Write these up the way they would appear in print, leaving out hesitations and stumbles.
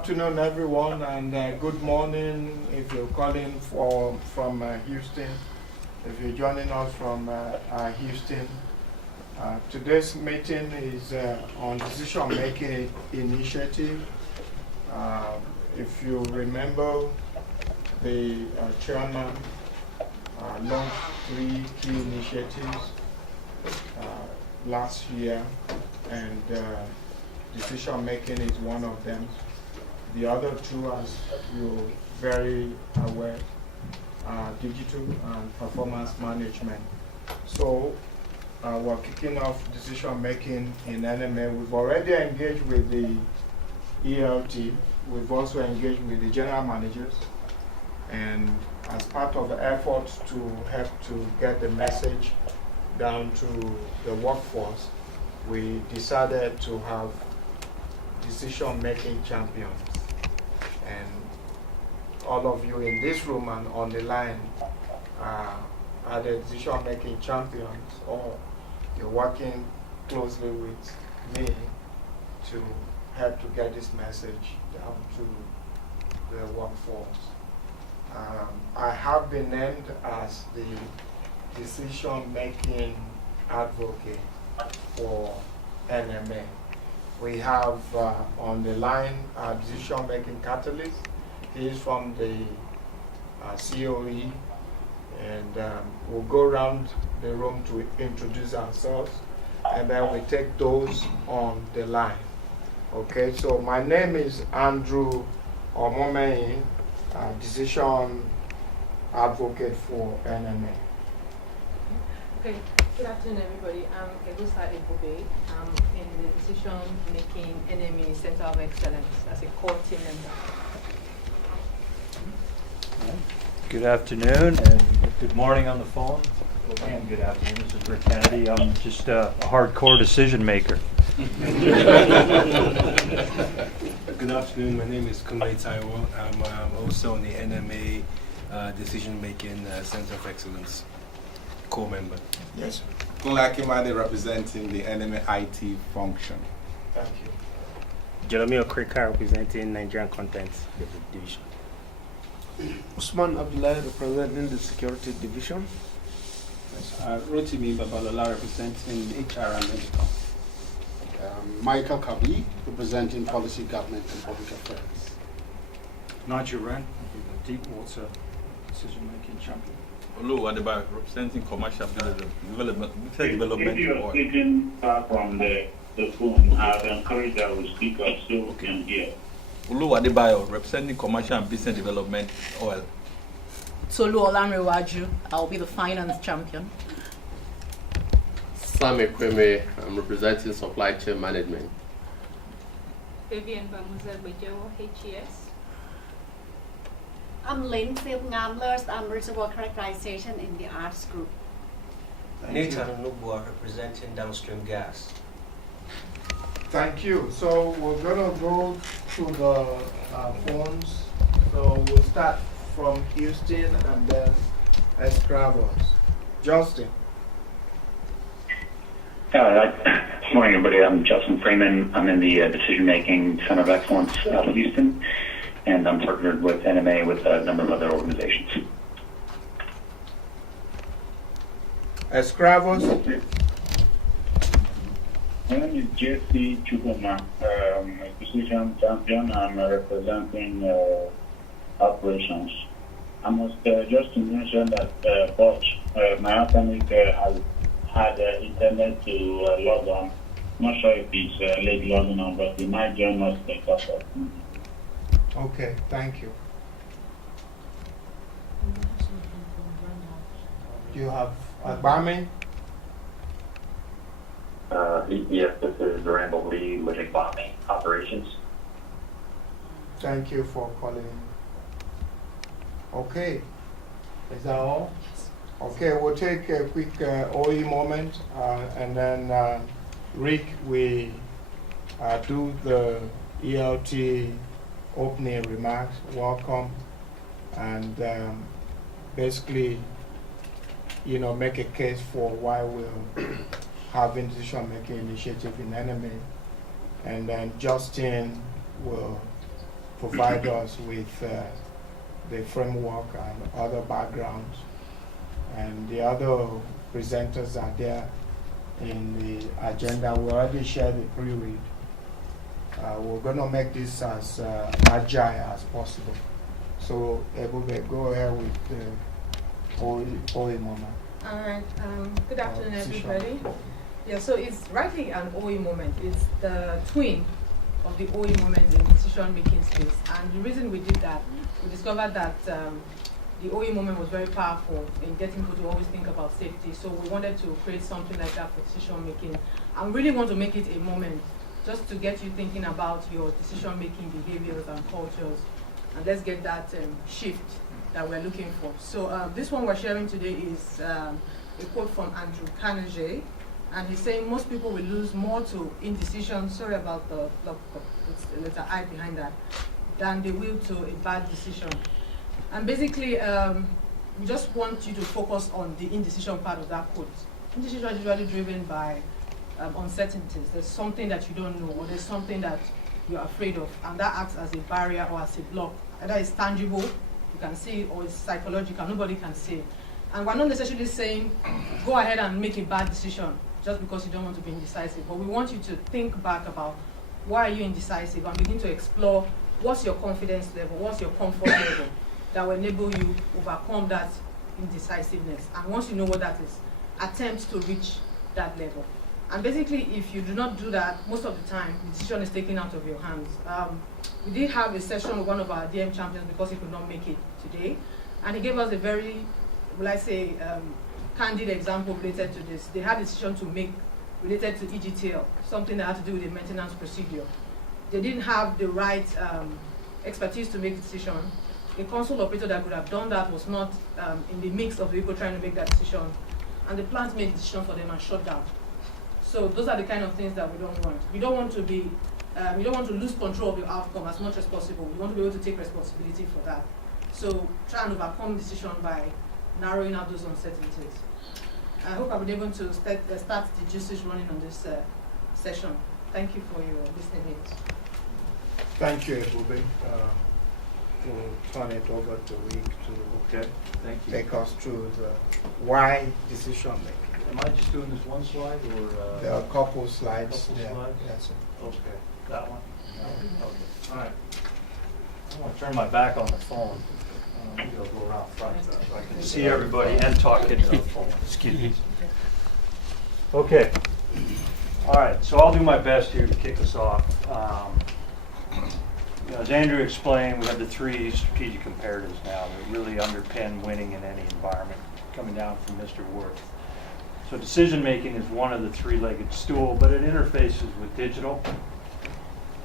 afternoon, everyone, and good morning if you're calling from Houston. If you're joining us from Houston, today's meeting is on decision-making initiative. If you remember, the chairman launched 3 key initiatives last year, and decision-making is one of them. The other 2, as you're very aware, are digital and performance management. So we're kicking off decision-making in NMA. We've already engaged with the ELT. We've also engaged with the general managers. And as part of the efforts to help to get the message down to the workforce, we decided to have decision-making champions. And all of you in this room and on the line are the decision-making champions, or you're working closely with me to help to get this message down to the workforce. I have been named as the decision-making advocate for NMA. We have on the line our decision-making catalyst. He is from the COE, and we'll go around the room to introduce ourselves, and then we take those on the line. Okay, so my name is Andrew Omomeyin, decision advocate for NMA. Okay, good afternoon, everybody. I'm Egusa Ebube. I'm in the decision-making NMA Center of Excellence as a core team member. Good afternoon and good morning on the phone. And good afternoon, this is Rick Kennedy. I'm just a hardcore decision maker. Good afternoon, my name is Kunle Taiwo. I'm also on the NMA Decision-Making Center of Excellence, core member. Yes. Kunle Akimade representing the NMA IT function. Thank you. Jeremy Okrika representing Nigerian Content Division. Usman Abdullah representing the Security Division. Rotimi Babalola representing HR and Medical. Michael Kabi representing Policy, Government and Public Affairs. Nigel Wren, the Deep Water Decision-Making Champion. Olu Adebayo representing Commercial Development. If you are speaking from the phone, I've encouraged our speaker so can hear. Olu Adebayo representing Commercial and Business Development OL. Tolu Olanrewaju, I'll be the finance champion. Sam Ekweme, I'm representing Supply Chain Management. Vivian Bamuza Bejewo, HES. I'm Lindsay Ngamlers, I'm Reservoir Characterization in the Arts Group. Nathan Nubua representing Downstream Gas. Thank you. So we're going to go to the phones. So we'll start from Houston and then Escravos. Justin. Good morning, everybody. I'm Justin Freeman. I'm in the Decision-Making Center of Excellence out of Houston, and I'm partnered with NMA with a number of other organizations. Escravos. My name is Jesse Chukuma, Decision Champion. I'm representing operations. I must just to mention that my academic has had internet to log on. Not sure if it's late logging on, but he might join us in a couple of minutes. Okay, thank you. Do you have Agbami? Yes, this is Randall Lee with Agbami Operations. Thank you for calling. Okay, is that all? Okay, we'll take a quick OE moment, and then Rick, we do the ELT opening remarks. Welcome, and basically, make a case for why we're having decision-making initiative in NMA, and then Justin will provide us with the framework and other backgrounds. And the other presenters are there in the agenda. We already shared the pre-read. We're going to make this as agile as possible. So, Ebube, go ahead with the OE moment. All right. Good afternoon, everybody. Yeah, so it's rightly an OE moment. It's the twin of the OE moment in decision-making space. And the reason we did that, we discovered that the OE moment was very powerful in getting people to always think about safety. So we wanted to create something like that for decision-making. And we really want to make it a moment just to get you thinking about your decision-making behaviors and cultures. And let's get that shift that we're looking for. So this one we're sharing today is a quote from Andrew Carnegie. And he's saying most people will lose more to indecision, sorry about the it's the letter I behind that, than they will to a bad decision. And basically, we just want you to focus on the indecision part of that quote. Indecision is usually driven by uncertainties. There's something that you don't know, or there's something that you're afraid of, and that acts as a barrier or as a block. Either it's tangible, you can see, or it's psychological, nobody can see it. And we're not necessarily saying, go ahead and make a bad decision just because you don't want to be indecisive, but we want you to think back about why are you indecisive and begin to explore what's your confidence level, what's your comfort level that will enable you overcome that indecisiveness. And once you know what that is, attempt to reach that level. And basically, if you do not do that, most of the time, the decision is taken out of your hands. We did have a session with one of our DM champions because he could not make it today. And he gave us a very, will I say, candid example related to this. They had a decision to make related to EGTL, something that had to do with the maintenance procedure. They didn't have the right expertise to make the decision. A console operator that could have done that was not in the mix of the people trying to make that decision. And the plant made the decision for them and shut down. So those are the kind of things that we don't want. We don't want to be, we don't want to lose control of your outcome as much as possible. We want to be able to take responsibility for that. So try and overcome decision by narrowing out those uncertainties. I hope I've been able to start the juices running on this session. Thank you for your listening. Thank you, Ebube. We'll turn it over to Rick to take us through the why decision making. Am I just doing this one slide, or there are a couple slides there. Slides? Yes, sir. Okay, that one? Okay, all right. I want to turn my back on the phone. Maybe I'll go around front so I can see everybody and talk into the phone. Excuse me. Okay. All right, so I'll do my best here to kick us off. As Andrew explained, we have the three strategic imperatives now that really underpin winning in any environment, coming down from Mr. Worth. So decision making is one of the three-legged stool, but it interfaces with digital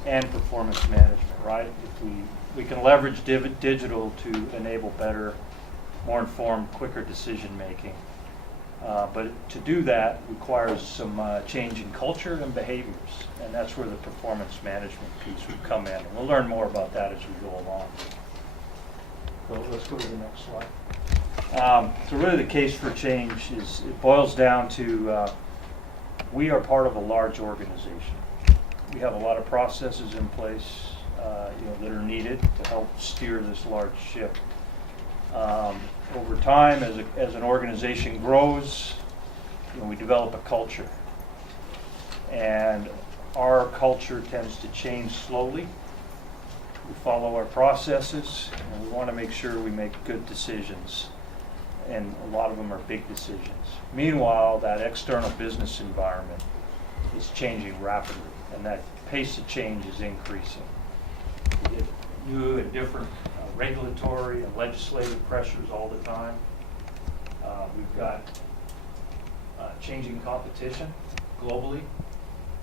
and performance management, right? If we can leverage digital to enable better, more informed, quicker decision making. But to do that requires some change in culture and behaviors, and that's where the performance management piece would come in. And we'll learn more about that as we go along. So let's go to the next slide. So really the case for change is, it boils down to we are part of a large organization. We have a lot of processes in place that are needed to help steer this large ship. Over time, as an organization grows, we develop a culture. And our culture tends to change slowly. We follow our processes, and we want to make sure we make good decisions. And a lot of them are big decisions. Meanwhile, that external business environment is changing rapidly, and that pace of change is increasing. We get new and different regulatory and legislative pressures all the time. We've got changing competition globally.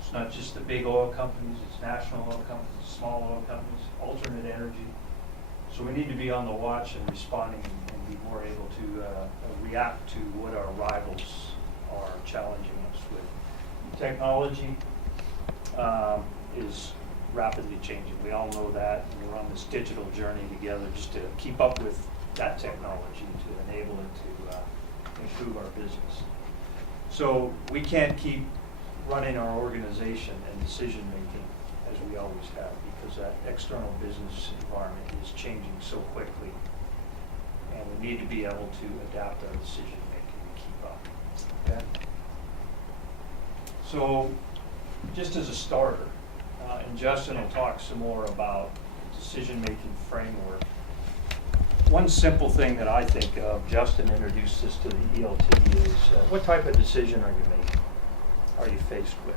It's not just the big oil companies, it's national oil companies, small oil companies, alternate energy. So we need to be on the watch and responding and be more able to react to what our rivals are challenging us with. Technology is rapidly changing. We all know that, and we're on this digital journey together just to keep up with that technology, to enable it to improve our business. So we can't keep running our organization and decision making as we always have, because that external business environment is changing so quickly. And we need to be able to adapt our decision making to keep up. Okay? So, just as a starter, and Justin will talk some more about decision making framework. One simple thing that I think of, Justin introduced this to the ELT, is what type of decision are you making? Are you faced with?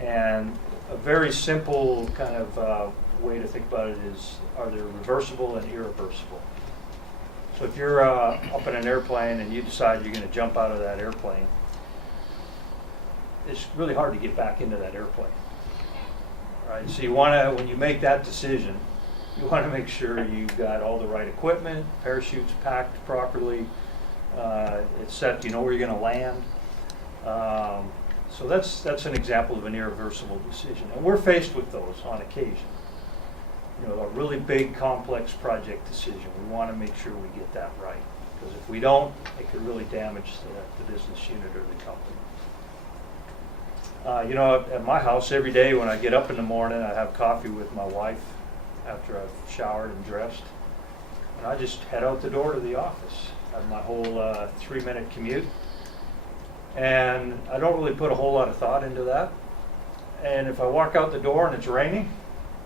And a very simple kind of way to think about it is, are there reversible and irreversible? So if you're up in an airplane and you decide you're going to jump out of that airplane, it's really hard to get back into that airplane. Right? So you want to, when you make that decision, you want to make sure you've got all the right equipment, parachutes packed properly, it's set, you know where you're going to land. So that's an example of an irreversible decision. And we're faced with those on occasion. You know, a really big, complex project decision. We want to make sure we get that right. Because if we don't, it could really damage the business unit or the company. You know, at my house, every day when I get up in the morning, I have coffee with my wife after I've showered and dressed. And I just head out the door to the office. I have my whole 3-minute commute. And I don't really put a whole lot of thought into that. And if I walk out the door and it's raining,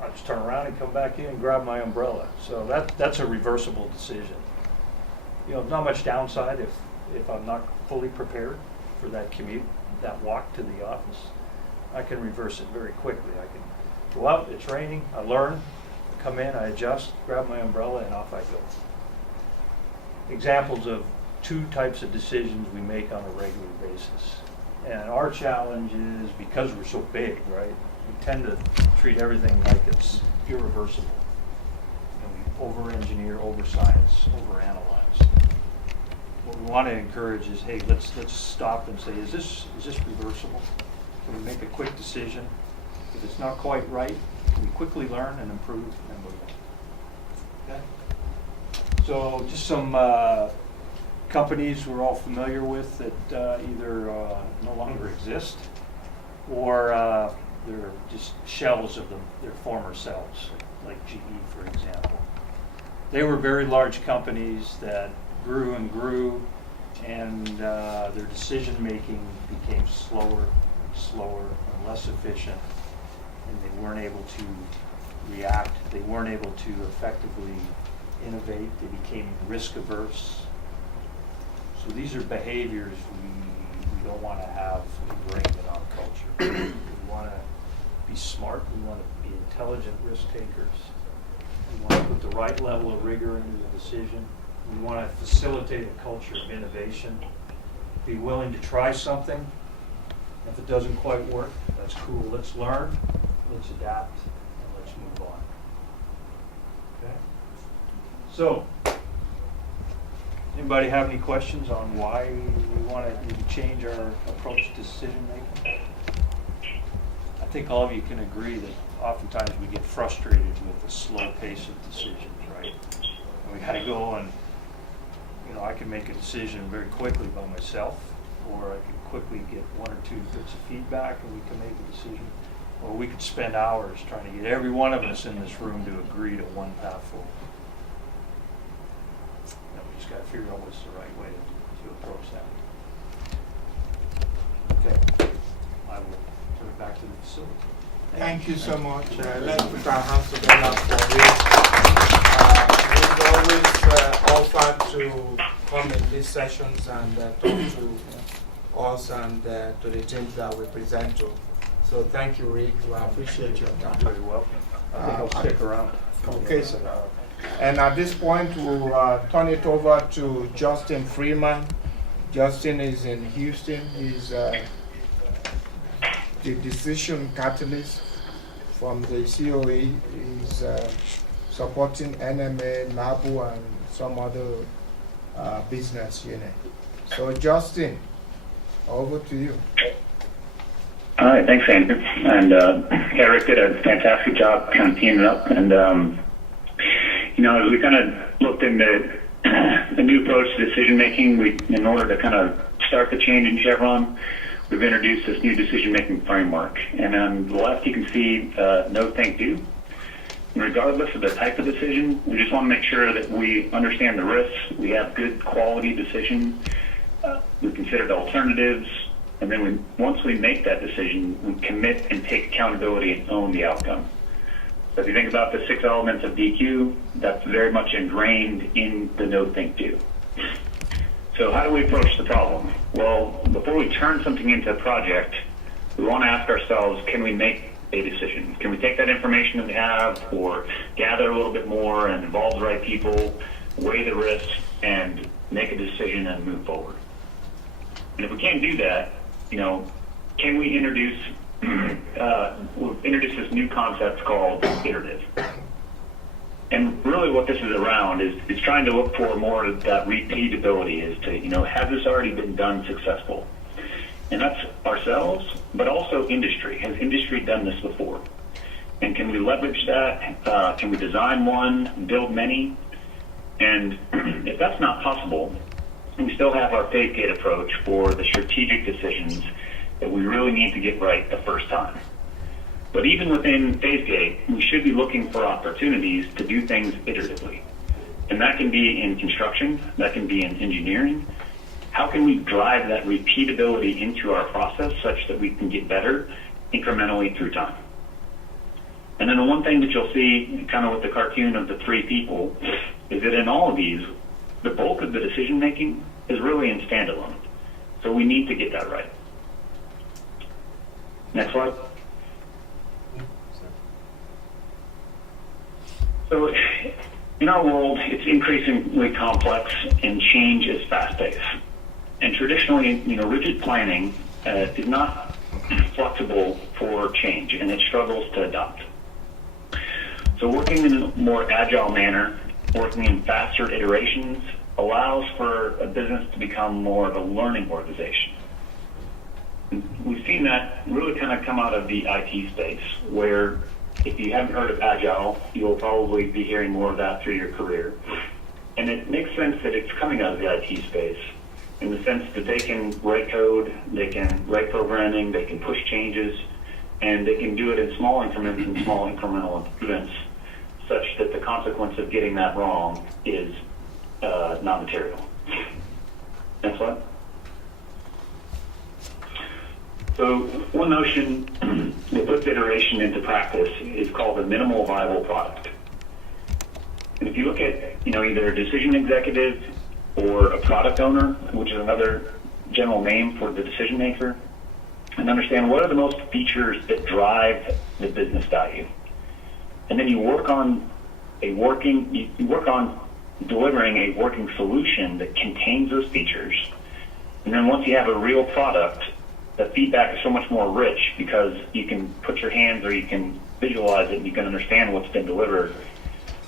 I just turn around and come back in and grab my umbrella. So that's a reversible decision. You know, not much downside if I'm not fully prepared for that commute, that walk to the office. I can reverse it very quickly. I can go out, it's raining, I learn, I come in, I adjust, grab my umbrella, and off I go. Examples of 2 types of decisions we make on a regular basis. And our challenge is, because we're so big, right, we tend to treat everything like it's irreversible. And we over-engineer, over-science, over-analyze. What we want to encourage is, hey, let's stop and say, is this reversible? Can we make a quick decision? If it's not quite right, can we quickly learn and improve and move on? Okay? So just some companies we're all familiar with that either no longer exist, or they're just shells of their former selves, like GE, for example. They were very large companies that grew and grew, and their decision making became slower, and less efficient, and they weren't able to react. They weren't able to effectively innovate. They became risk averse. So these are behaviors we don't want to have ingrained in our culture. We want to be smart. We want to be intelligent risk takers. We want to put the right level of rigor into the decision. We want to facilitate a culture of innovation. Be willing to try something. If it doesn't quite work, that's cool. Let's learn, let's adapt, and let's move on. Okay? So, anybody have any questions on why we want to change our approach to decision making? I think all of you can agree that oftentimes we get frustrated with the slow pace of decisions, right? And we got to go and, you know, I can make a decision very quickly by myself, or I can quickly get 1 or 2 bits of feedback and we can make a decision. Or we could spend hours trying to get every one of us in this room to agree to one path forward. And we just got to figure out what's the right way to approach that. Okay. I will turn it back to the facility. Thank you so much. Let's put our hands together for Rick. We've always offered to come in these sessions and talk to us and to the teams that we present to. So thank you, Rick. We appreciate your time. You're very welcome. I think I'll stick around. Okay, sir. And at this point, we'll turn it over to Justin Freeman. Justin is in Houston. He's the decision catalyst from the COE. He's supporting NMA, NABU, and some other business unit. So, Justin, over to you. All right, thanks, Andrew. And Eric did a fantastic job kind of teaming up. And, you know, as we kind of looked into the new approach to decision making, in order to kind of start the change in Chevron, we've introduced this new decision-making framework. And on the left, you can see no thank you. And regardless of the type of decision, we just want to make sure that we understand the risks, we have good quality decisions, we considered alternatives, and then once we make that decision, we commit and take accountability and own the outcome. So if you think about the 6 elements of DQ, that's very much ingrained in the no think do. So how do we approach the problem? Well, before we turn something into a project, we want to ask ourselves, can we make a decision? Can we take that information that we have or gather a little bit more and involve the right people, weigh the risks, and make a decision and move forward? And if we can't do that, can we introduce this new concept called iterative? And really what this is around is trying to look for more of that repeatability, is to, has this already been done successful? And that's ourselves, but also industry. Has industry done this before? And can we leverage that? Can we design one, build many? And if that's not possible, we still have our phase gate approach for the strategic decisions that we really need to get right the first time. But even within phase gate, we should be looking for opportunities to do things iteratively. And that can be in construction, that can be in engineering. How can we drive that repeatability into our process such that we can get better incrementally through time? And then the one thing that you'll see, kind of with the cartoon of the 3 people, is that in all of these, the bulk of the decision making is really in standalone. So we need to get that right. Next slide. So in our world, it's increasingly complex and change is fast-paced. And traditionally, rigid planning is not flexible for change, and it struggles to adopt. So working in a more agile manner, working in faster iterations, allows for a business to become more of a learning organization. We've seen that really kind of come out of the IT space, where if you haven't heard of Agile, you'll probably be hearing more of that through your career. And it makes sense that it's coming out of the IT space in the sense that they can write code, they can write programming, they can push changes, and they can do it in small increments and small incremental improvements, such that the consequence of getting that wrong is not material. Next slide. So one notion that puts iteration into practice is called a minimal viable product. And if you look at either a decision executive or a product owner, which is another general name for the decision maker, and understand what are the most features that drive the business value. And then you work on delivering a working solution that contains those features. And then once you have a real product, the feedback is so much more rich because you can put your hands or you can visualize it and you can understand what's been delivered.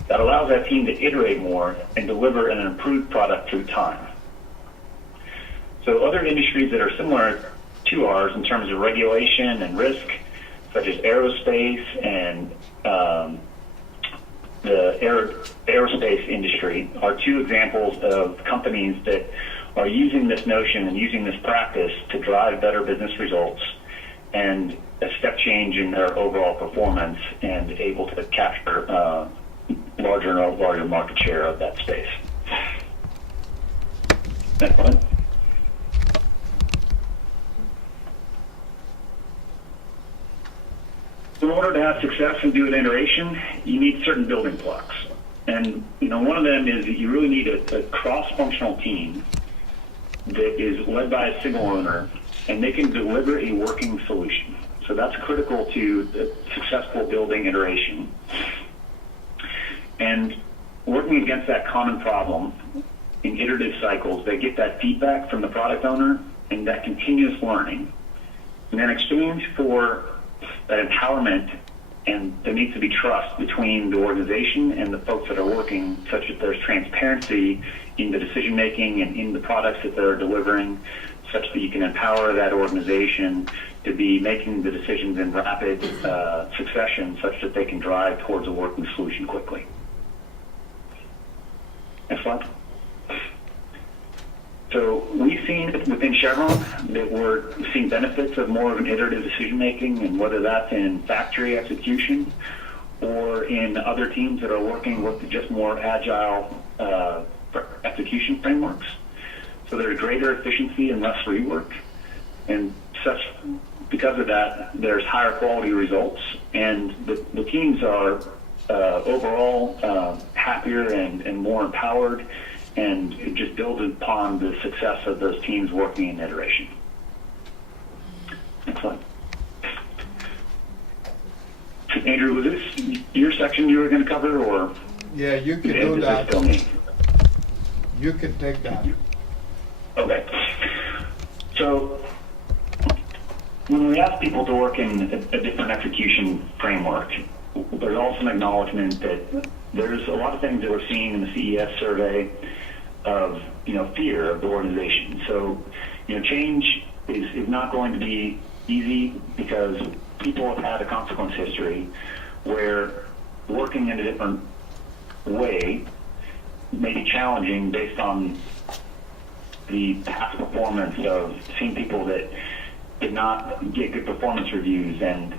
That allows that team to iterate more and deliver an improved product through time. So other industries that are similar to ours in terms of regulation and risk, such as aerospace and the aerospace industry, are 2 examples of companies that are using this notion and using this practice to drive better business results and a step change in their overall performance and able to capture larger and larger market share of that space. Next one. In order to have success and do an iteration, you need certain building blocks. And one of them is that you really need a cross-functional team that is led by a single owner, and they can deliver a working solution. So that's critical to the successful building iteration. And working against that common problem in iterative cycles, they get that feedback from the product owner and that continuous learning. And then exchange for that empowerment, and there needs to be trust between the organization and the folks that are working, such that there's transparency in the decision making and in the products that they're delivering, such that you can empower that organization to be making the decisions in rapid succession, such that they can drive towards a working solution quickly. Next slide. So we seen within Chevron that we're seeing benefits of more of an iterative decision making, and whether that's in factory execution or in other teams that are working with just more agile execution frameworks. So there's greater efficiency and less rework, and such. Because of that, there's higher quality results, and the teams are overall happier and more empowered, and it just builds upon the success of those teams working in iteration. Next slide. Andrew, was this your section you were going to cover, or? Yeah, you can do that. You can take that. Okay. So when we ask people to work in a different execution framework, there's also an acknowledgement that there's a lot of things that we're seeing in the CES survey of, fear of the organization. So, change is not going to be easy because people have had a consequence history where working in a different way may be challenging based on the past performance of seeing people that did not get good performance reviews, and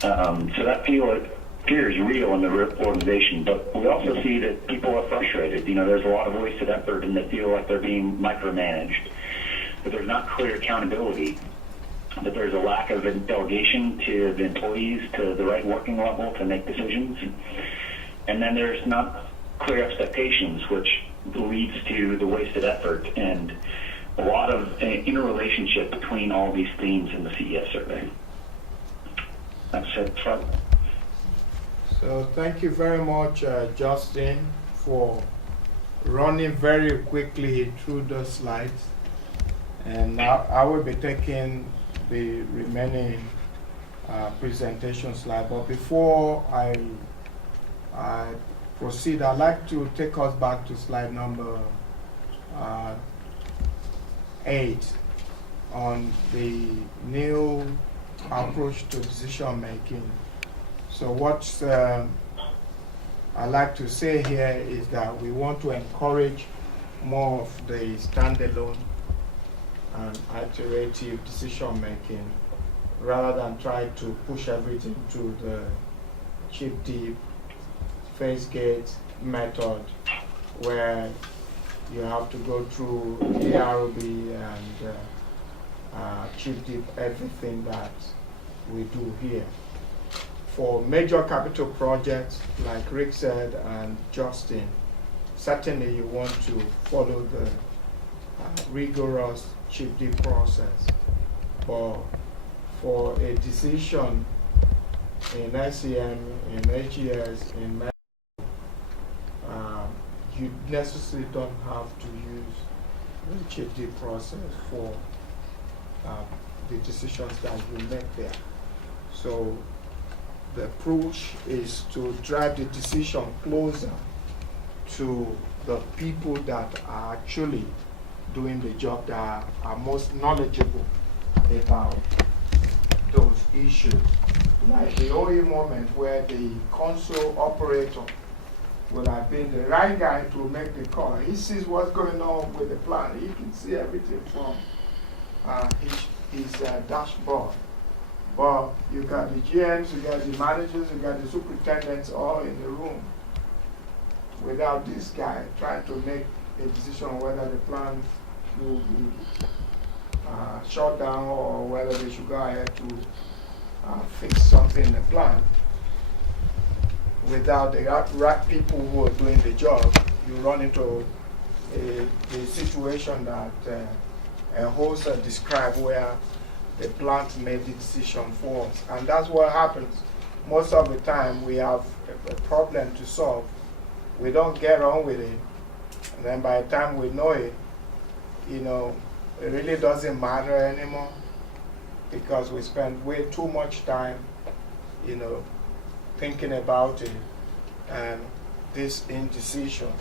so that fear is real in the organization. But we also see that people are frustrated. There's a lot of wasted effort, and they feel like they're being micromanaged. But there's not clear accountability. That there's a lack of delegation to the employees to the right working level to make decisions, and then there's not clear expectations, which leads to the wasted effort and a lot of interrelationship between all these themes in the CES survey. That's it. So thank you very much, Justin, for running very quickly through the slides. And now I will be taking the remaining presentation slide. But before I proceed, I'd like to take us back to slide number 8 on the new approach to decision making. So what I like to say here is that we want to encourage more of the standalone and iterative decision making rather than try to push everything to the chip deep phase gate method where you have to go through ARB and chip deep everything that we do here. For major capital projects, like Rick said and Justin, certainly you want to follow the rigorous chip deep process. But for a decision in SEM, in HES, in medical, you necessarily don't have to use the chip deep process for the decisions that you make there. So the approach is to drive the decision closer to the people that are actually doing the job, that are most knowledgeable about those issues. Like the OE moment where the console operator would have been the right guy to make the call. He sees what's going on with the plan. He can see everything from his dashboard. But you got the GMs, you got the managers, you got the superintendents all in the room without this guy trying to make a decision whether the plan will be shut down or whether they should go ahead to fix something in the plan. Without the right people who are doing the job, you run into a situation that a host described where the plant made the decision for us. And that's what happens. Most of the time we have a problem to solve. We don't get on with it. And then by the time we know it, it really doesn't matter anymore because we spend way too much time, thinking about it and this indecision.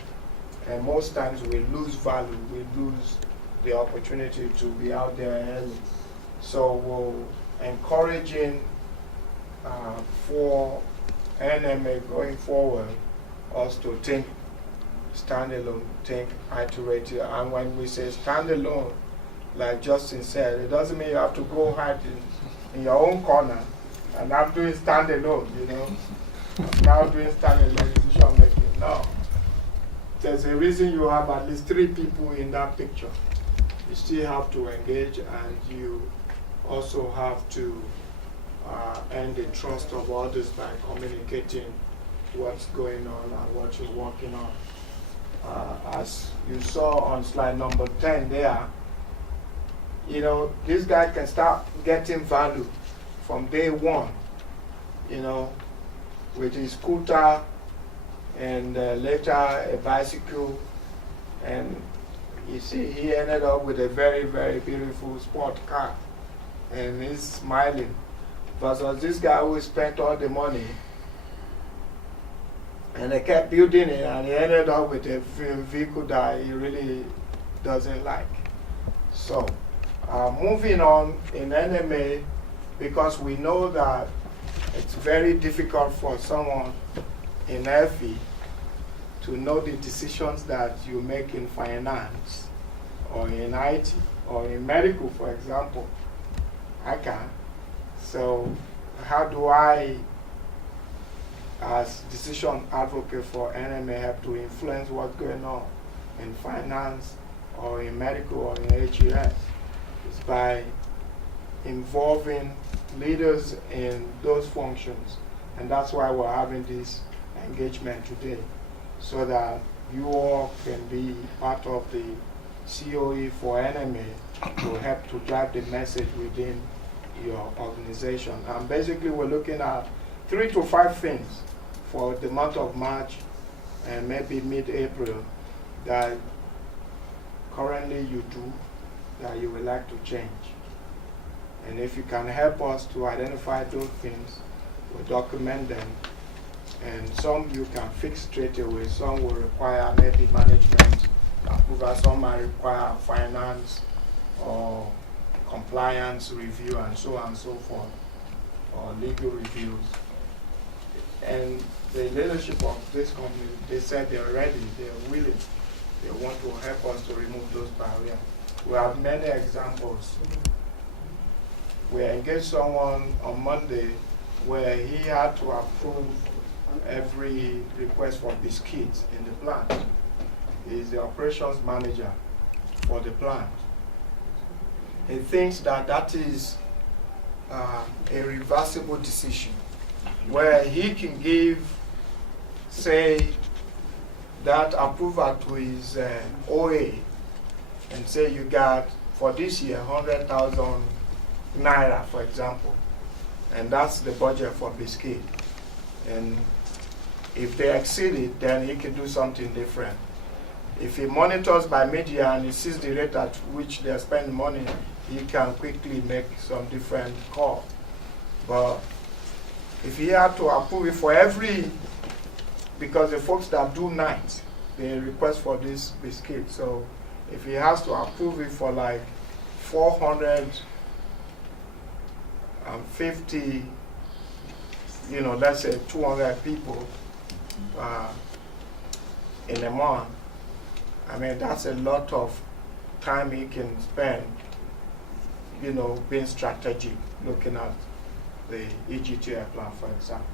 And most times we lose value, we lose the opportunity to be out there early. So we're encouraging for NMA going forward us to think standalone, think iterative. And when we say standalone, like Justin said, it doesn't mean you have to go hide in your own corner. And I'm doing standalone, you know. I'm now doing standalone decision making. No. There's a reason you have at least 3 people in that picture. You still have to engage, and you also have to earn the trust of others by communicating what's going on and what you're working on. As you saw on slide number 10 there, you know, this guy can start getting value from day one, you know, with his scooter and later a bicycle. And you see, he ended up with a very, very beautiful sport car. And he's smiling. Versus this guy who spent all the money and they kept building it, and he ended up with a vehicle that he really doesn't like. So, moving on in NMA, because we know that it's very difficult for someone in FE to know the decisions that you make in finance or in IT or in medical, for example. I can. So how do I, as decision advocate for NMA, have to influence what's going on in finance or in medical or in HES? It's by involving leaders in those functions. And that's why we're having this engagement today, so that you all can be part of the COE for NMA to help to drive the message within your organization. And basically we're looking at 3 to 5 things for the month of March and maybe mid-April that currently you do that you would like to change. And if you can help us to identify those things, we'll document them. And some you can fix straight away. Some will require maybe management approval. Some might require finance or compliance review and so on and so forth, or legal reviews. And the leadership of this company, they said they're ready, they're willing, they want to help us to remove those barriers. We have many examples. We engaged someone on Monday where he had to approve every request for biscuits in the plant. He's the operations manager for the plant. He thinks that that is a reversible decision where he can give, say, that approval to his OA and say you got, for this year, 100,000 Naira, for example, and that's the budget for biscuit. And if they exceed it, then he can do something different. If he monitors by media and he sees the rate at which they're spending money, he can quickly make some different call. But if he had to approve it for every, because the folks that do nights, they request for this biscuit. So if he has to approve it for like 450, you know, let's say 200 people in a month, I mean, that's a lot of time he can spend, you know, being strategic, looking at the EGTI plan, for example.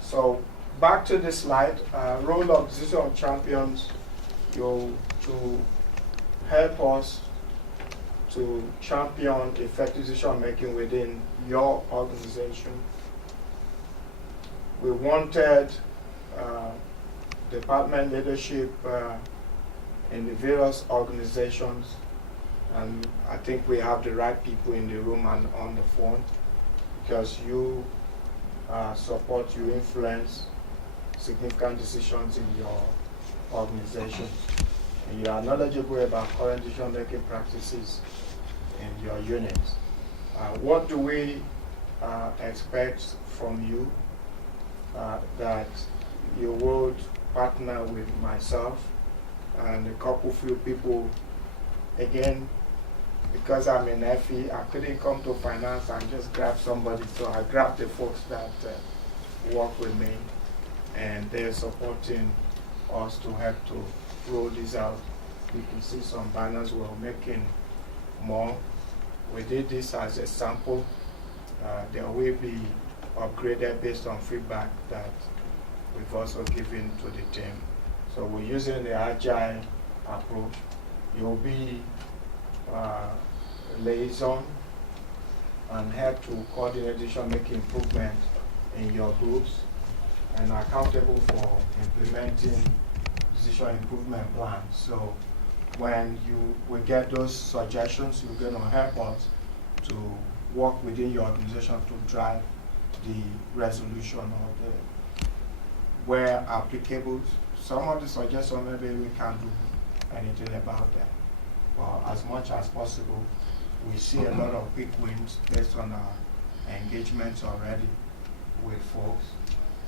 So back to the slide, role of decision champions, to help us to champion effective decision making within your organization. We wanted department leadership in the various organizations, and I think we have the right people in the room and on the phone, because you support, you influence significant decisions in your organization, and you are knowledgeable about current decision-making practices in your units. What do we expect from you? That you would partner with myself and a few people. Again, because I'm in FE, I couldn't come to finance and just grab somebody, so I grabbed the folks that work with me, and they're supporting us to help to roll this out You can see some banners we're making more. We did this as a sample. They will be upgraded based on feedback that we've also given to the team. So we're using the agile approach. You'll be liaison and help to coordinate decision-making improvement in your groups and accountable for implementing decision improvement plans. So when you will get those suggestions, you're going to help us to work within your organization to drive the resolution of the, where applicable. Some of the suggestions maybe we can't do anything about them. But as much as possible, we see a lot of quick wins based on our engagements already with folks.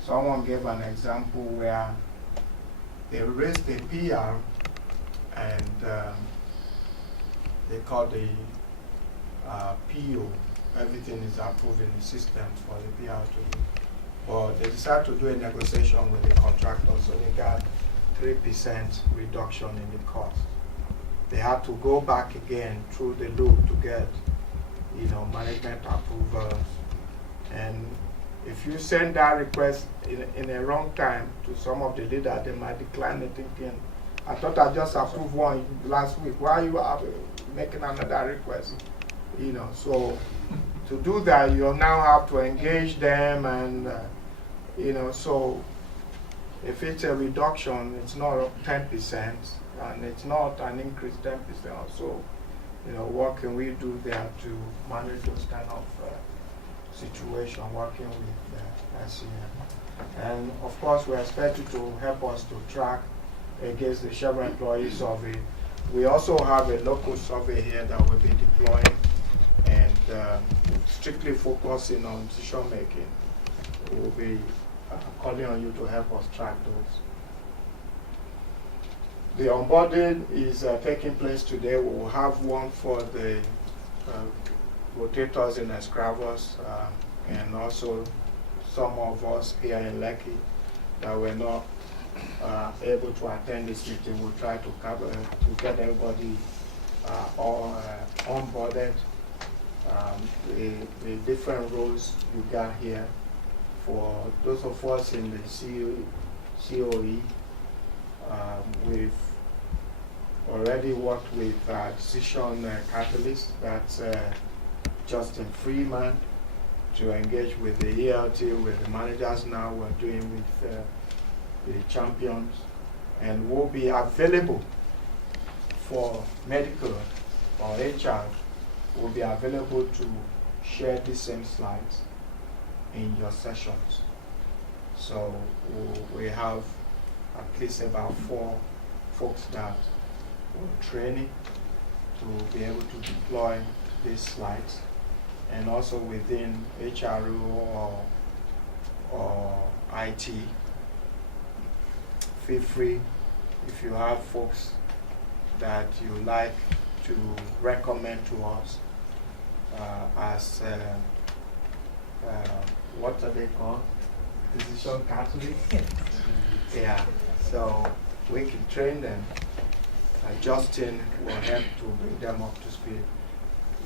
Someone gave an example where they raised the PR and they call the PO. Everything is approved in the system for the PR to do. But they decided to do a negotiation with the contractor, so they got 3% reduction in the cost. They had to go back again through the loop to get, management approvals. And if you send that request in a wrong time to some of the leaders, they might decline it thinking, I thought I just approved one last week. Why are you making another request? So to do that, you now have to engage them and, so if it's a reduction, it's not 10%, and it's not an increase 10%. So, what can we do there to manage those kind of situations, working with SCM? And of course, we expect you to help us to track against the Chevron employee survey. We also have a local survey here that will be deploying and strictly focusing on decision making. We'll be calling on you to help us track those. The onboarding is taking place today. We will have one for the rotators in Escravos and also some of us here in Lekki that were not able to attend this meeting. We'll try to cover to get everybody all onboarded. The different roles you got here. For those of us in the COE, we've already worked with Decision Catalyst, that's Justin Freeman, to engage with the ELT, with the managers now. We're doing with the champions, and we'll be available for medical or HR. Will be available to share the same slides in your sessions. So we have at least about 4 folks that we're training to be able to deploy these slides, and also within HRO or IT. Feel free, if you have folks that you like to recommend to us as what are they called? Decision catalysts? Yeah, so we can train them. Justin will help to bring them up to speed.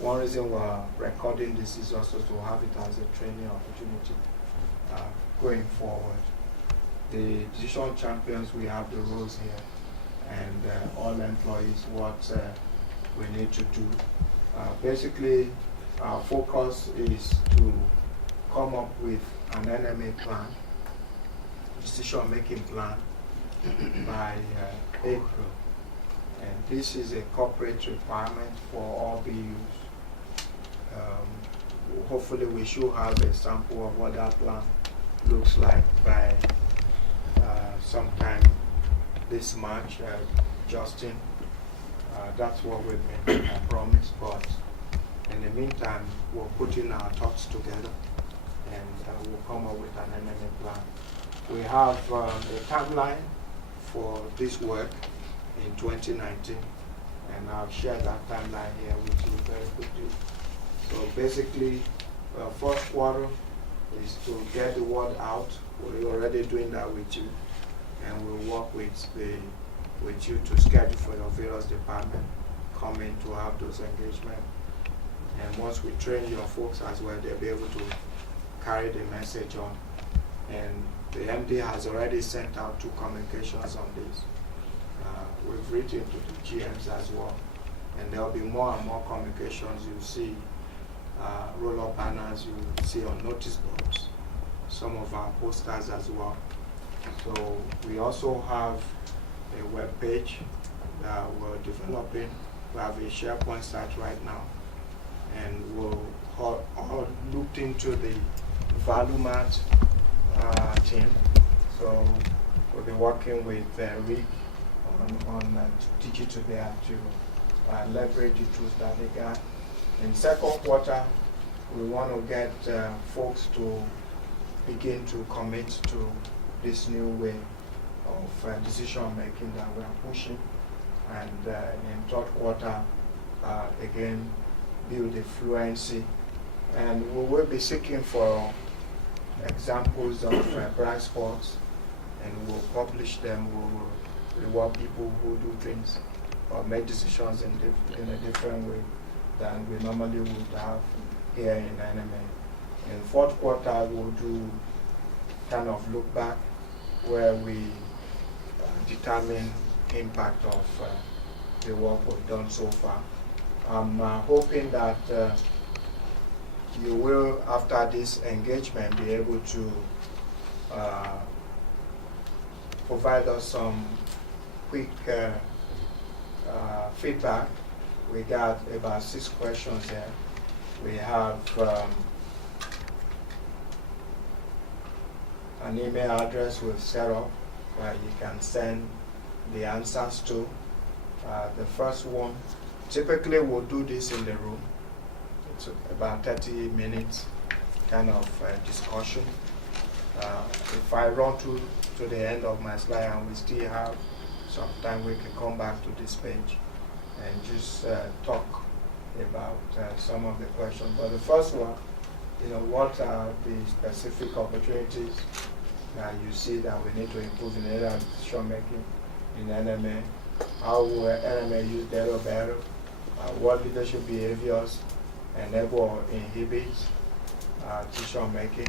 One reason we're recording this is also to have it as a training opportunity going forward. The decision champions, we have the roles here, and all employees, what we need to do. Basically, our focus is to come up with an NMA plan, decision-making plan, by April. And this is a corporate requirement for all BUs. Hopefully we should have a sample of what that plan looks like by sometime this March. Justin, that's what we've been promised, but in the meantime, we're putting our thoughts together and we'll come up with an NMA plan. We have a timeline for this work in 2019, and I'll share that timeline here with you very quickly. So basically, first quarter is to get the word out. We're already doing that with you, and we'll work with the with you to schedule for your various departments, come in to have those engagements. And once we train your folks as well, they'll be able to carry the message on. And the MD has already sent out 2 communications on this. We've written to the GMs as well. And there'll be more and more communications. You see roll-up banners, you see on notice boards, some of our posters as well. So we also have a web page that we're developing. We have a SharePoint site right now. And we'll all looked into the ValueMart team. So we'll be working with Rick on digital there to leverage the tools that they got. In second quarter, we want to get folks to begin to commit to this new way of decision making that we are pushing. And in third quarter, again, build the fluency. And we will be seeking for examples of bright spots, and we'll publish them. We'll reward people who do things or make decisions in a different way than we normally would have here in NMA. In fourth quarter, we'll do kind of look back where we determine impact of the work we've done so far. I'm hoping that you will, after this engagement, be able to provide us some quick feedback. We got about 6 questions here. We have an email address we've set up where you can send the answers to. The first one, typically we'll do this in the room. It's about 30 minutes kind of discussion. If I run to the end of my slide and we still have some time, we can come back to this page and just talk about some of the questions. But the first one, what are the specific opportunities that you see that we need to improve in area decision making in NMA? How will NMA use data better? What leadership behaviors enable or inhibit decision making?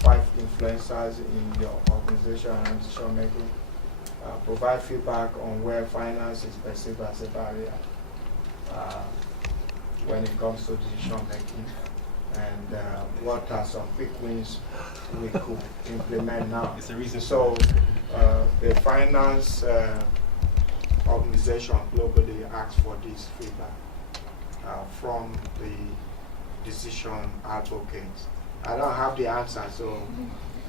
5 influencers in your organization and decision making. Provide feedback on where finance is perceived as a barrier when it comes to decision making, and what are some quick wins we could implement now. It's the reason. So the finance organization globally asks for this feedback from the decision advocates. I don't have the answer, so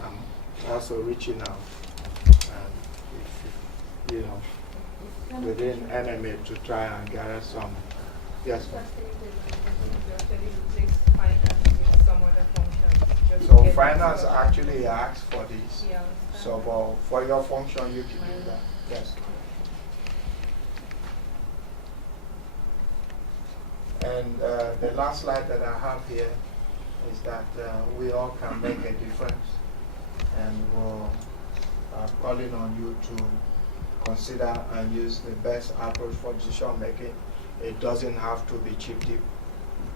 I'm also reaching out. Within NMA to try and gather some. Yes. So finance actually asks for this. So for your function, you can do that. Yes. And the last slide that I have here is that we all can make a difference, and we're calling on you to consider and use the best approach for decision making. It doesn't have to be cheap deep.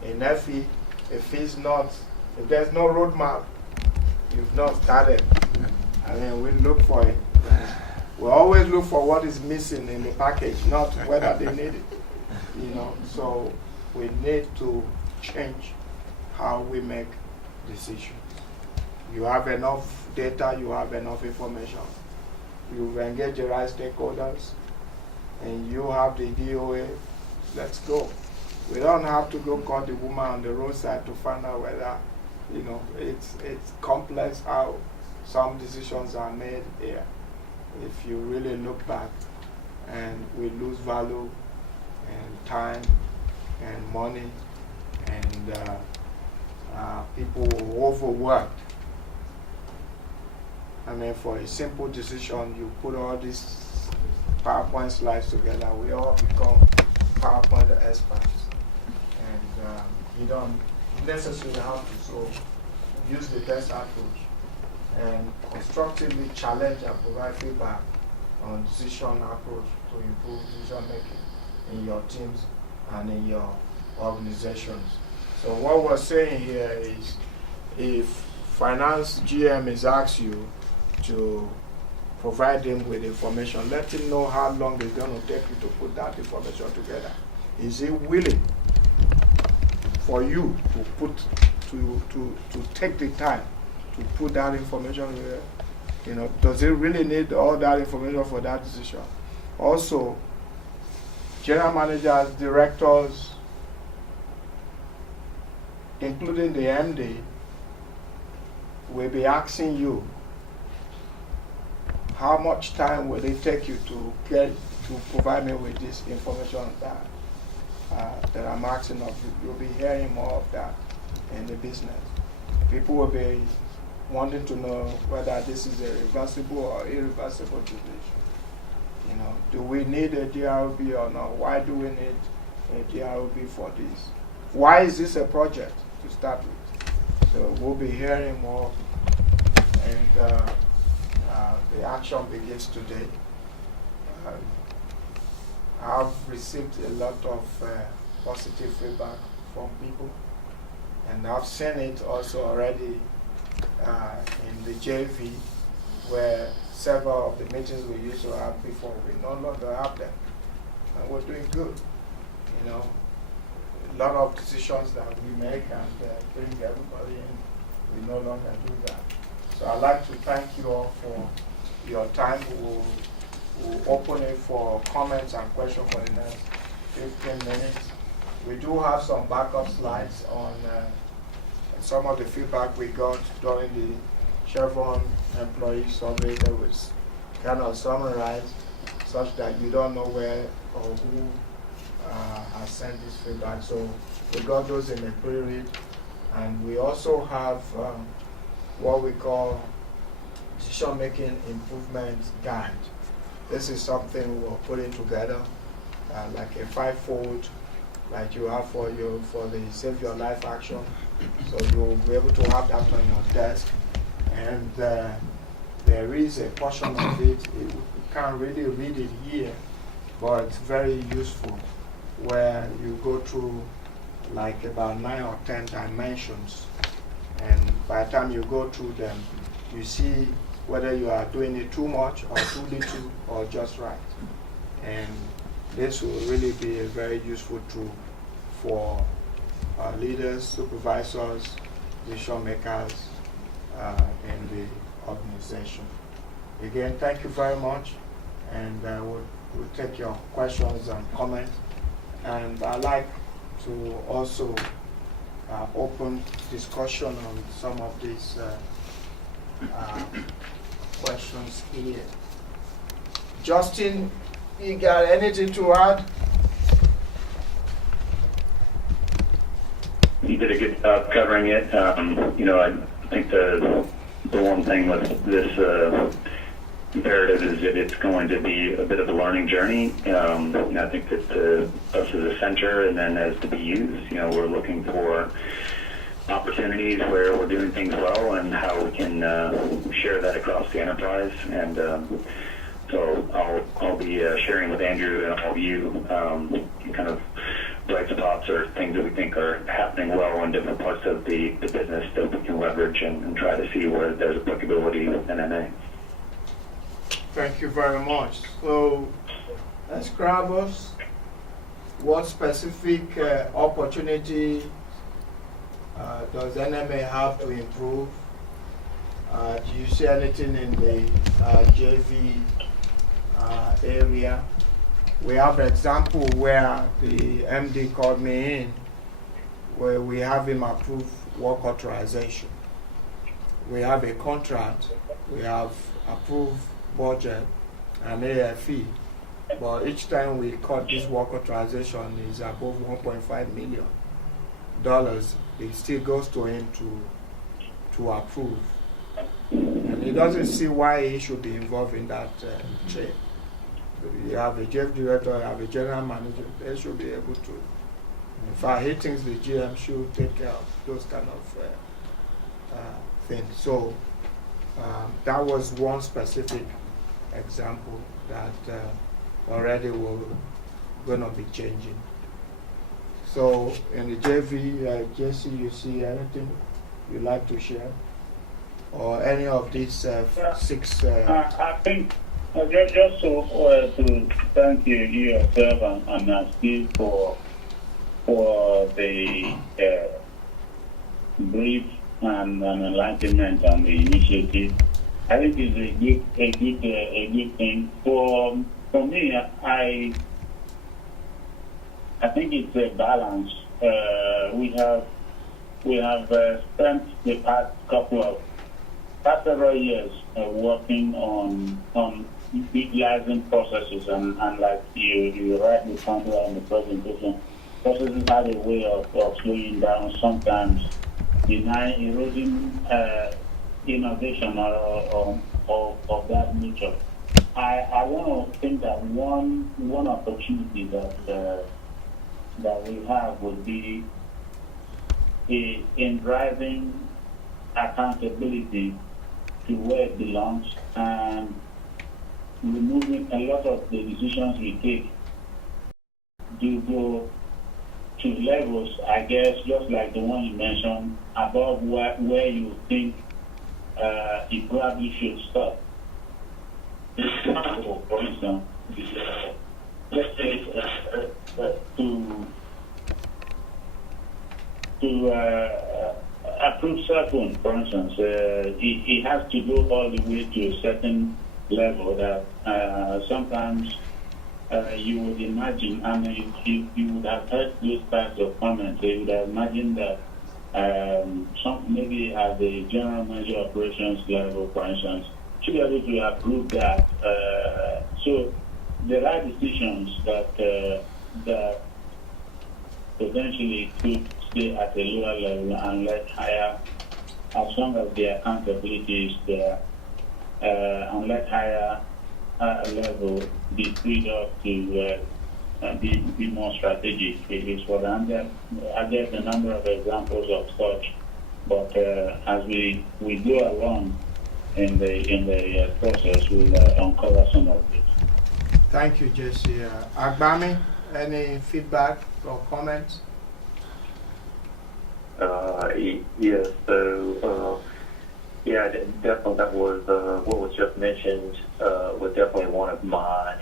In FE, if there's no roadmap, you've not started. I mean, we look for it. We always look for what is missing in the package, not whether they need it. So we need to change how we make decisions. You have enough data, you have enough information. You've engaged the right stakeholders, and you have the DOA. Let's go. We don't have to go call the woman on the roadside to find out whether, it's complex how some decisions are made here. If you really look back, and we lose value and time and money, and people were overworked. I mean, for a simple decision, you put all these PowerPoint slides together, we all become PowerPoint experts. And you don't necessarily have to. So use the best approach and constructively challenge and provide feedback on decision approach to improve decision making in your teams and in your organizations. So what we're saying here is, if finance GM is asked you to provide him with information, let him know how long it's going to take you to put that information together. Is he willing for you to put to take the time to put that information there? You know, does he really need all that information for that decision? Also, general managers, directors, including the MD, will be asking you, how much time will it take you to provide me with this information that I'm asking of you? You'll be hearing more of that in the business. People will be wanting to know whether this is a reversible or irreversible decision. You know, do we need a DROB or not? Why do we need a DROB for this? Why is this a project to start with? So we'll be hearing more, and the action begins today. I've received a lot of positive feedback from people, and I've seen it also already in the JV, where several of the meetings we used to have before, we no longer have them, and we're doing good. You know, a lot of decisions that we make and bring everybody in, we no longer do that. So I'd like to thank you all for your time. We'll open it for comments and questions for the next 15 minutes. We do have some backup slides on some of the feedback we got during the Chevron employee survey that was kind of summarized, such that you don't know where or who has sent this feedback. So we got those in a pre-read, and we also have what we call decision-making improvement guide. This is something we're putting together, like a 5-fold, like you have for the Save Your Life action. So you'll be able to have that on your desk, and there is a portion of it. You can't really read it here, but it's very useful, where you go through like about 9 or 10 dimensions, and by the time you go through them, you see whether you are doing it too much or too little or just right. And this will really be a very useful tool for leaders, supervisors, decision makers in the organization. Again, thank you very much, and we'll take your questions and comments. And I'd like to also open discussion on some of these questions here. Justin, you got anything to add? You did a good job covering it. You know, I think the one thing with this imperative is that it's going to be a bit of a learning journey. And I think that us as a center, and then as the BUs, you know, we're looking for opportunities where we're doing things well and how we can share that across the enterprise. And so I'll be sharing with Andrew and all of you kind of bright spots or things that we think are happening well in different parts of the business that we can leverage and try to see where there's applicability with NMA. Thank you very much. So let's grab us. What specific opportunity does NMA have to improve? Do you see anything in the JV area? We have an example where the MD called me in, where we have him approve work authorization. We have a contract, we have approved budget and AFE, but each time we cut this work authorization is above $1.5 million. It still goes to him to approve. And he doesn't see why he should be involved in that chain. You have a JV director, you have a general manager, they should be able to. In fact, he thinks the GM should take care of those kind of things. So that was one specific example that already we're going to be changing. So in the JV, Jesse, you see anything you'd like to share? Or any of these 6? I think just to thank you yourself and Steve for the brief and enlightenment on the initiative. I think it's a good thing. For me, I think it's a balance. We have spent the past several years working on utilizing processes, and like you rightly pointed out in the presentation, processes have a way of slowing down, sometimes eroding innovation or of that nature. I want to think that one opportunity that we have would be in driving accountability to where it belongs and removing a lot of the decisions we take to go to levels, I guess, just like the one you mentioned, above where you think it probably should stop. For instance, let's say to approve cell phone, for instance, it has to go all the way to a certain level that sometimes you would imagine, and you would have heard those types of comments. You would have imagined that maybe at the general manager operations level, for instance, should be able to approve that. So there are decisions that potentially could stay at a lower level and let higher, as long as the accountability is there, and let higher level be freed up to be more strategic. Is what I get a number of examples of such, but as we go along in the process, we'll uncover some of it. Thank you, Jesse. Agbami, any feedback or comments? Yes. So, definitely that was what was just mentioned. Was definitely one of my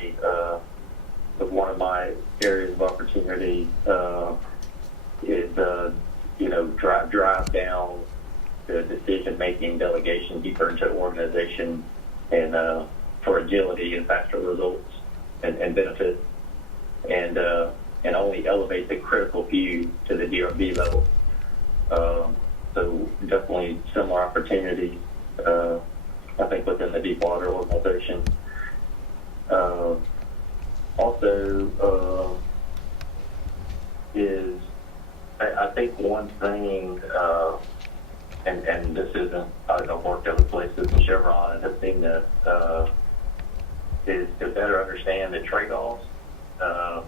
areas of opportunity. Is drive down the decision-making delegation deeper into the organization, and for agility and faster results and benefits, and only elevate the critical few to the DRB level. So definitely similar opportunities, I think, within the Deepwater organization. Also, is I think one thing, and this isn't, I've worked other places in Chevron and have seen this, is to better understand the trade-offs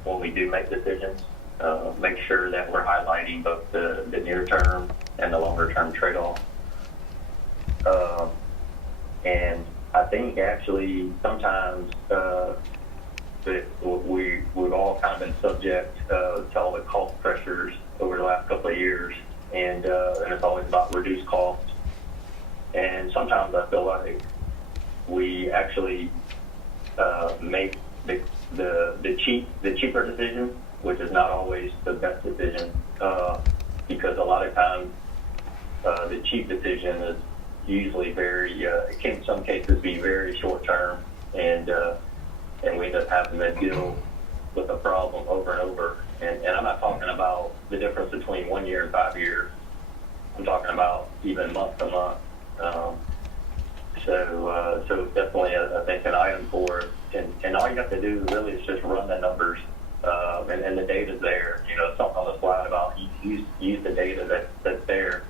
when we do make decisions. Make sure that we're highlighting both the near-term and the longer-term trade-off. And I think actually sometimes we've all kind of been subject to all the cost pressures over the last couple of years, and it's always about reduced cost. And sometimes I feel like we actually make the cheaper decision, which is not always the best decision, because a lot of times the cheap decision is usually very, it can in some cases be very short term, and we end up having to deal with a problem over and over. And I'm not talking about the difference between 1 year and 5 years. I'm talking about even month to month. So it's definitely, I think, an item for us. And all you have to do really is just run the numbers, and the data's there. Something on the slide about use the data that's there.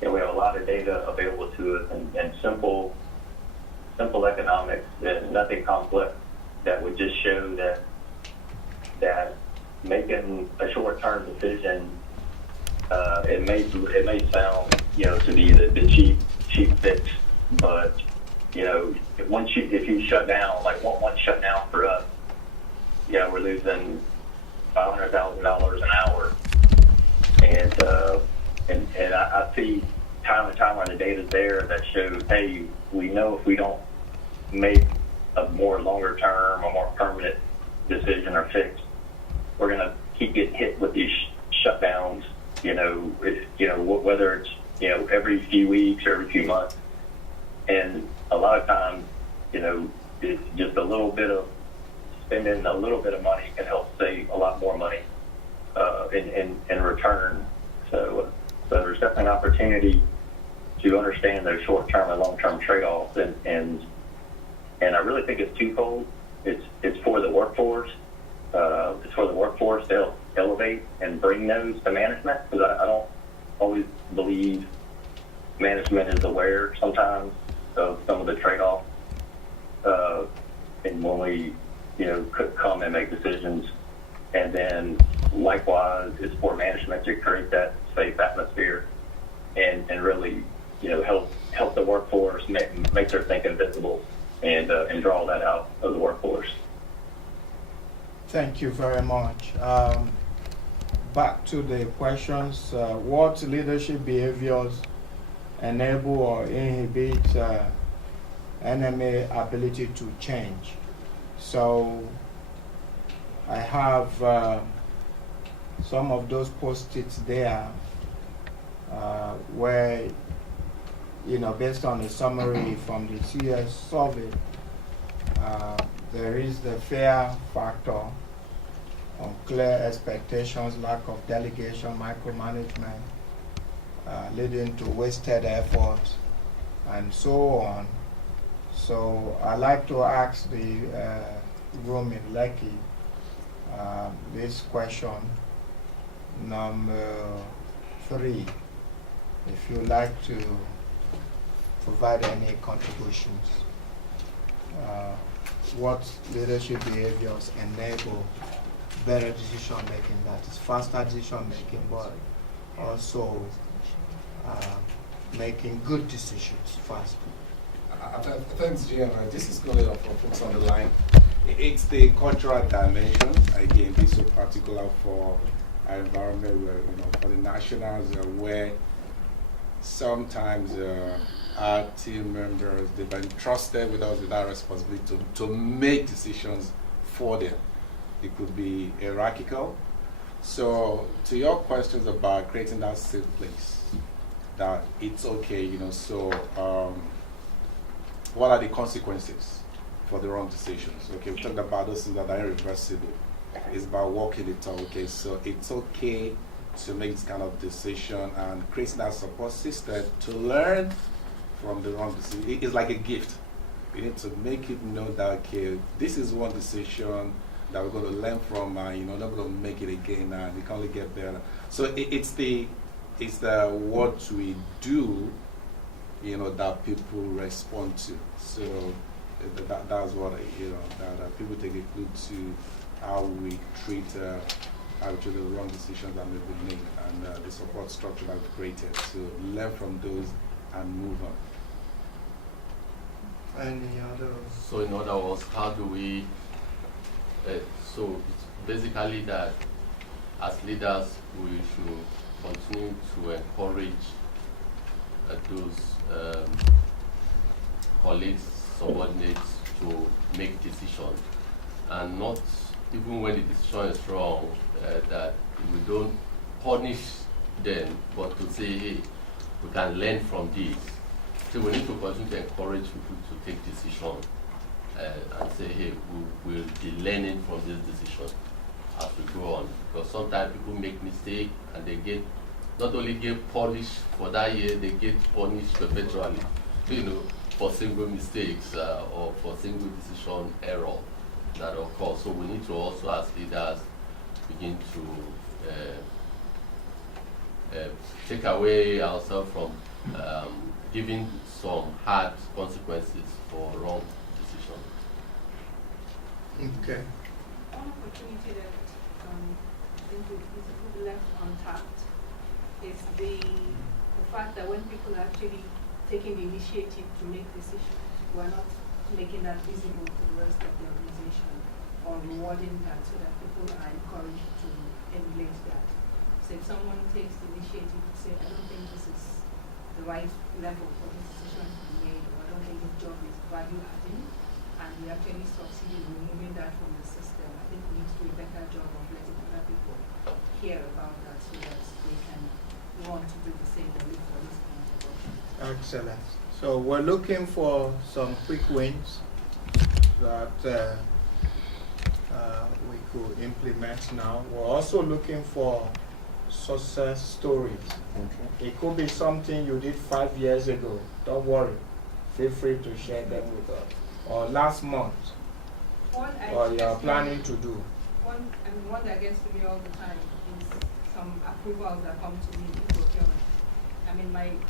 And we have a lot of data available to us, and simple economics, and nothing complex, that would just show that making a short-term decision, it may sound to be the cheap fix, but you know, if you shut down, like one shutdown for us, you know, we're losing $500,000 an hour, and I see time and time on the data there that shows, hey, we know if we don't make a more longer term, a more permanent decision or fix, we're gonna keep getting hit with these shutdowns. You know, whether it's, you know, every few weeks or every few months, and a lot of times, you know, it's just a little bit of spending a little bit of money can help save a lot more money in return. So there's definitely an opportunity to understand those short-term and long-term trade-offs, and I really think it's twofold. It's for the workforce. It's for the workforce to help elevate and bring those to management, because I don't always believe management is aware sometimes of some of the trade-offs, and when we, you know, could come and make decisions. And then likewise, it's for management to create that safe atmosphere and really, you know, help the workforce make their thinking visible and draw that out of the workforce. Thank you very much. Back to the questions. What leadership behaviors enable or inhibit NMA ability to change? So I have some of those post-its there where, you know, based on a summary from the CS survey, there is the fear factor, unclear expectations, lack of delegation, micromanagement, leading to wasted effort, and so on. So I'd like to ask the room in Lekki this question, number 3, if you'd like to provide any contributions. What leadership behaviors enable better decision making, that is faster decision making, but also making good decisions faster? Thanks, Jim. This is going to folks on the line. It's the cultural dimension. Again, this is so particular for our environment, where, you know, for the nationals, where sometimes our team members, they've been trusted with us with that responsibility to make decisions for them. It could be hierarchical. So to your questions about creating that safe place, that it's okay, you know, so what are the consequences for the wrong decisions? Okay, we talked about those things that are irreversible. It's about walking the talk. Okay, so it's okay to make this kind of decision and creating that support system to learn from the wrong decision. It's like a gift. You need to make it know that, okay, this is one decision that we're going to learn from, you know, not going to make it again, and we can only get better. So it's the what we do, you know, that people respond to. So that's what, you know, that people take a clue to how we treat the wrong decisions that may be made, and the support structure that we've created to learn from those and move on. Any others? So in other words, how do we, so it's basically that as leaders we should continue to encourage those colleagues, subordinates to make decisions, and not even when the decision is wrong, that we don't punish them, but to say, hey, we can learn from this. So we need to continue to encourage people to take decisions and say, hey, we will be learning from this decision as we go on. Because sometimes people make mistakes and they get, not only get punished for that year, they get punished perpetually, you know, for single mistakes or for single decision error that occur. So we need to also, as leaders, begin to take away ourselves from giving some hard consequences for wrong decisions. Okay. One opportunity that I think is left untapped is the fact that when people are actually taking the initiative to make decisions, we're not making that visible to the rest of the organization or rewarding that so that people are encouraged to emulate that. So if someone takes the initiative to say, I don't think this is the right level for this decision to be made, or I don't think this job is value adding, and we actually succeed in removing that from the system, I think we need to do a better job of letting other people hear about that so that they can want to do the same or look for this kind of option. Excellent. So we're looking for some quick wins that we could implement now. We're also looking for success stories. Okay. It could be something you did 5 years ago. Don't worry. Feel free to share them with us. Or last month. Or you are planning to do. One that gets to me all the time is some approvals that come to me in procurement. I mean,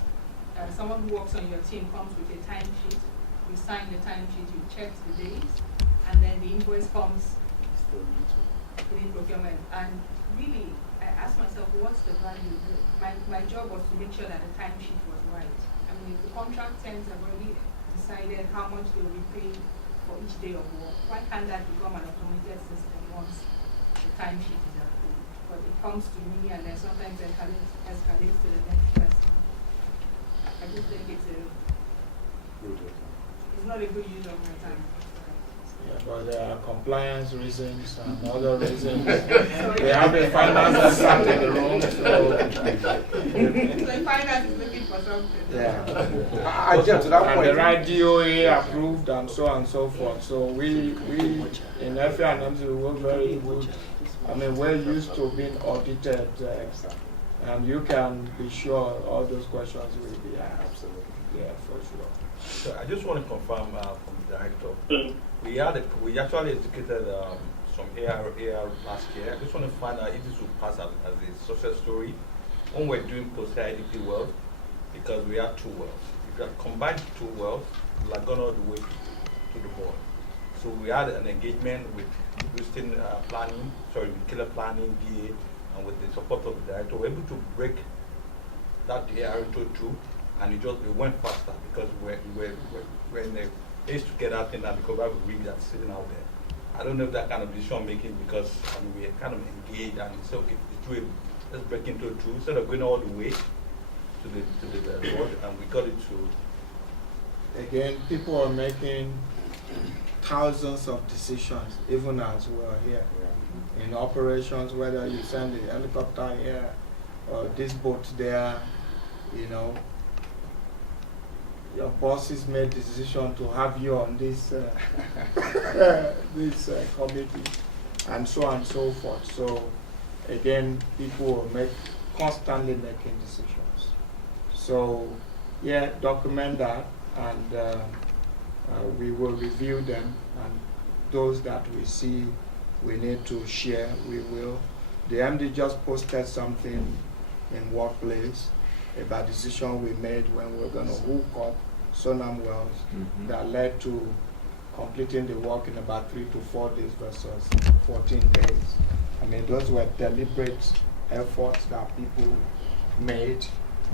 someone who works on your team comes with a timesheet. You sign the timesheet, you check the days, and then the invoice comes within procurement. And really, I asked myself, what's the value? My job was to make sure that the timesheet was right. I mean, if the contract terms have already decided how much they will be paid for each day of work, why can't that become an automated system once the timesheet is approved? But it comes to me and then sometimes escalates to the next person. I just think it's not a good use of my time. Yeah, but there are compliance reasons and other reasons. We have a finance staff in the room, so finance is looking for something. Yeah. I get to that and point. the right DOA approved and so on and so forth. So we in FA and MC, we work very good. I mean, we're used to being audited, and you can be sure all those questions will be asked. Absolutely. Yeah, for sure. So I just want to confirm from the director. We actually educated some AR last year. I just want to find out if this will pass as a success story when we're doing post-IDP world, because we have 2 wells. If you have combined 2 wells, we are gone all the way to the board. So we had an engagement with Houston with Killer Planning, DA, and with the support of the director. We were able to break that AR into 2, and it went faster because we're in a ace to get that thing and because we have a rig that's sitting out there. I don't know if that kind of decision making, because we're kind of engaged and it's okay, let's break into 2 instead of going all the way to the board, and we got it to. Again, people are making thousands of decisions, even as we are here. In operations, whether you send the helicopter here or this boat there, you know, your bosses made the decision to have you on this committee, and so on and so forth. So again, people are constantly making decisions. So yeah, document that, and we will review them, and those that we see we need to share, we will. The MD just posted something in Workplace about decision we made when we were going to hook up Sonam wells that led to completing the work in about 3 to 4 days versus 14 days. I mean, those were deliberate efforts that people made,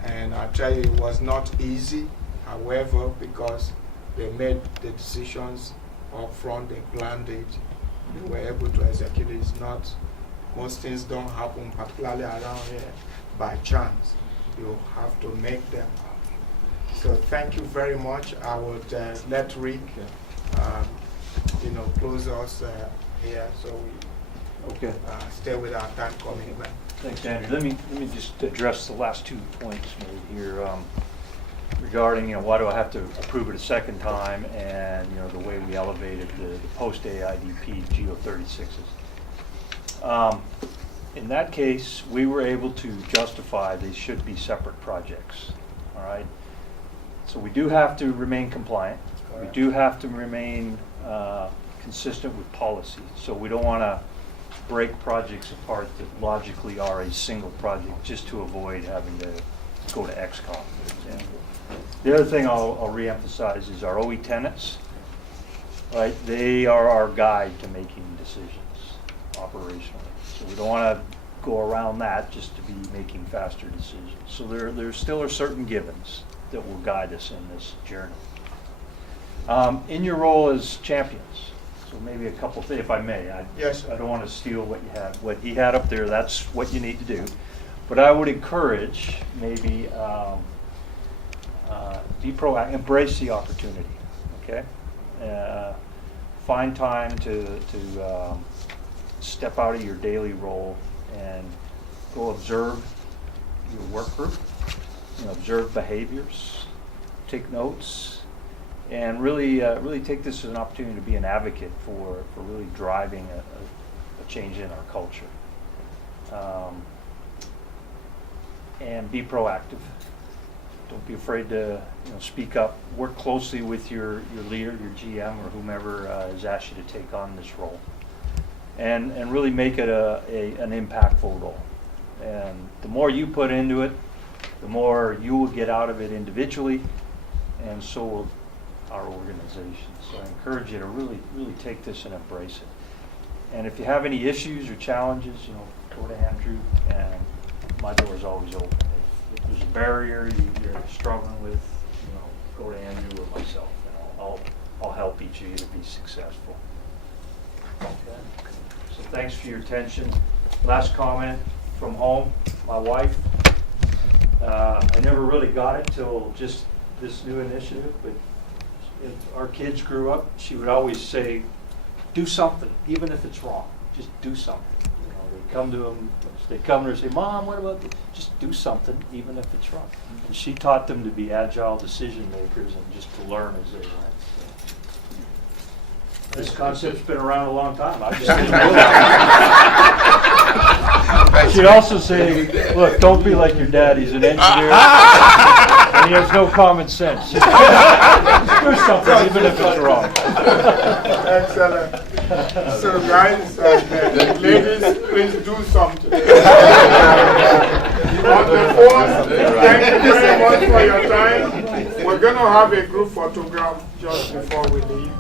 and I tell you, it was not easy. However, because they made the decisions up front, they planned it, they were able to execute it. It's not, most things don't happen, particularly around here, by chance. You have to make them happen. So thank you very much. I would let Rick, close us here, so we stay with our time commitment. Thanks, Andrew. Let me just address the last 2 points made here regarding why do I have to approve it a second time, and the way we elevated the post AIDP GO36s. In that case, we were able to justify they should be separate projects. All right. So we do have to remain compliant. Correct. We do have to remain consistent with policy. So we don't want to break projects apart that logically are a single project just to avoid having to go to XCOM, for example. The other thing I'll reemphasize is our OE tenants. Right? They are our guide to making decisions operationally. So we don't want to go around that just to be making faster decisions. So there still are certain givens that will guide us in this journey. In your role as champions, so maybe a couple things, if I may. Yes, sir. I don't want to steal what you had. What he had up there, that's what you need to do. But I would encourage maybe be proactive, embrace the opportunity. Okay, find time to step out of your daily role and go observe your work group, observe behaviors, take notes, and really take this as an opportunity to be an advocate for really driving a change in our culture. And be proactive. Don't be afraid to speak up. Work closely with your leader, your GM, or whomever has asked you to take on this role, and really make it an impactful role. And the more you put into it, the more you will get out of it individually, and so will our organization. So I encourage you to really take this and embrace it. And if you have any issues or challenges, go to Andrew, and my door is always open. If there's a barrier you're struggling with, go to Andrew or myself, and I'll help each of you to be successful. Okay. So thanks for your attention. Last comment from home, my wife. I never really got it till just this new initiative, but if our kids grew up, she would always say, do something, even if it's wrong. Just do something. They come to her and say, Mom, what about this? Just do something, even if it's wrong. And she taught them to be agile decision makers and just to learn as they went. So. This concept's been around a long time. I just didn't realize. She'd also say, look, don't be like your dad. He's an engineer. And he has no common sense. Just do something, even if it's wrong. Excellent. So guys, ladies, please do something. On the phone, thank you very much for your time. We're going to have a group photograph just before we leave.